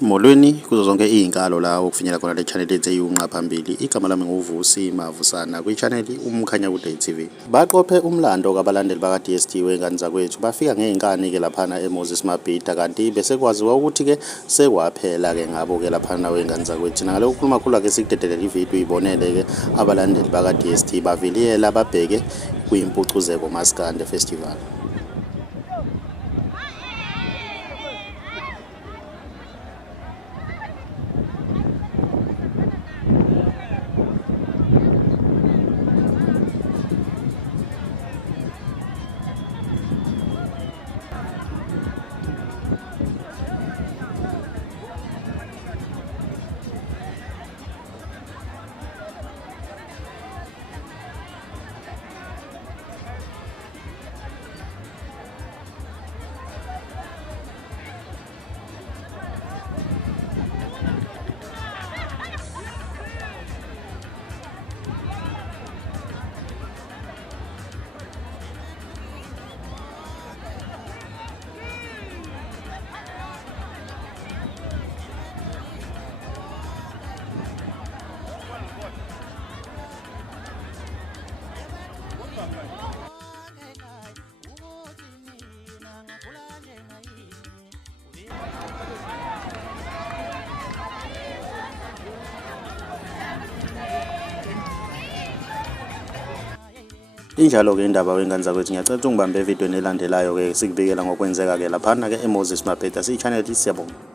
Molweni kuzo zonke izinkalo la okufinyela khona le channel ethu eyunqa phambili. Igama lami nguVusi Mavusana kwi-channel uMkhanyakude TV. Baqophe umlando kabalandeli baka DStv wengane zakwethu bafika ngezinkani ke laphana eMoses Mabhida, kanti bese kwaziwa ukuthi ke sekwaphela ke ngabo ke laphana wengane zakwethu. Ngalokho ukukhuluma khulu ke sikudedelela ivideo uyibonele ke abalandeli baka DStv baviliyela babheke kuyimpucuzeko Maskandi Festival. Injalo ke indaba wengane zakwethu ngiyacela ukuthi ungibambe evidweni elandelayo ke sikubikela ngokwenzeka ke laphana ke eMoses Mabhida. Siyi-channel siyabonga.